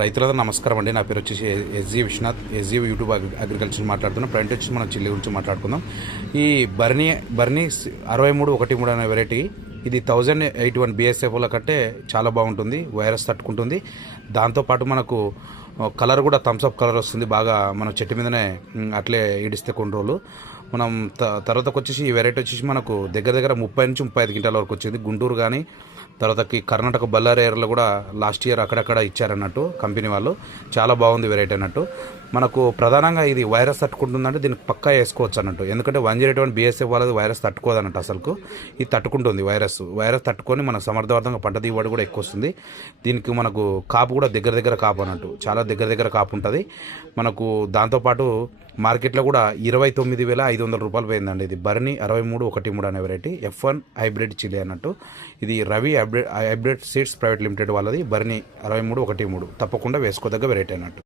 రైతులందరూ నమస్కారం అండి. నా పేరు వచ్చేసి SG Viswanath, SG YouTube agriculture మాట్లాడుతున్నాం. ప్రజెంట్ వచ్చేసి మనం చిల్లి గురించి మాట్లాడుకుందాం. ఈ బర్నీ 6313 అనే వెరైటీ ఇది 1081 BSF కంటే చాలా బాగుంటుంది, వైరస్ తట్టుకుంటుంది. దాంతోపాటు మనకు కలర్ కూడా థమ్స్అప్ కలర్ వస్తుంది, బాగా మనం చెట్టు మీదనే అట్లే ఈడిస్తే కొన్ని రోజులు. మనం తర్వాతకు వచ్చేసి ఈ వెరైటీ వచ్చేసి మనకు దగ్గర 30 నుంచి 35 క్వింటాల వరకు వచ్చింది. గుంటూరు కానీ తర్వాతకి కర్ణాటక బళ్ళారి ఏరియాలో కూడా లాస్ట్ ఇయర్ అక్కడక్కడ ఇచ్చారన్నట్టు కంపెనీ వాళ్ళు. చాలా బాగుంది వెరైటీ అన్నట్టు. మనకు ప్రధానంగా ఇది వైరస్ తట్టుకుంటుందంటే దీనికి పక్కా వేసుకోవచ్చు అన్నట్టు. ఎందుకంటే 101 BSF వాళ్ళది వైరస్ తట్టుకోదు అన్నట్టు. అసలుకు ఇది తట్టుకుంటుంది, వైరస్ తట్టుకొని మనకు సమర్థవంతంగా పంట దిగుబడి కూడా ఎక్కువ వస్తుంది. దీనికి మనకు కాపు కూడా దగ్గర కాపు అన్నట్టు, చాలా దగ్గర కాపు ఉంటుంది మనకు. దాంతోపాటు మార్కెట్లో కూడా 29,500 రూపాయలు పోయిందండి. ఇది బర్నీ 6313 అనే వెరైటీ F1 హైబ్రిడ్ చిల్లీ అన్నట్టు. ఇది Ravi hybrid seeds private limited వాళ్ళది బర్నీ 6313. తప్పకుండా వేసుకోదగ్గ వెరైటీ అన్నట్టు.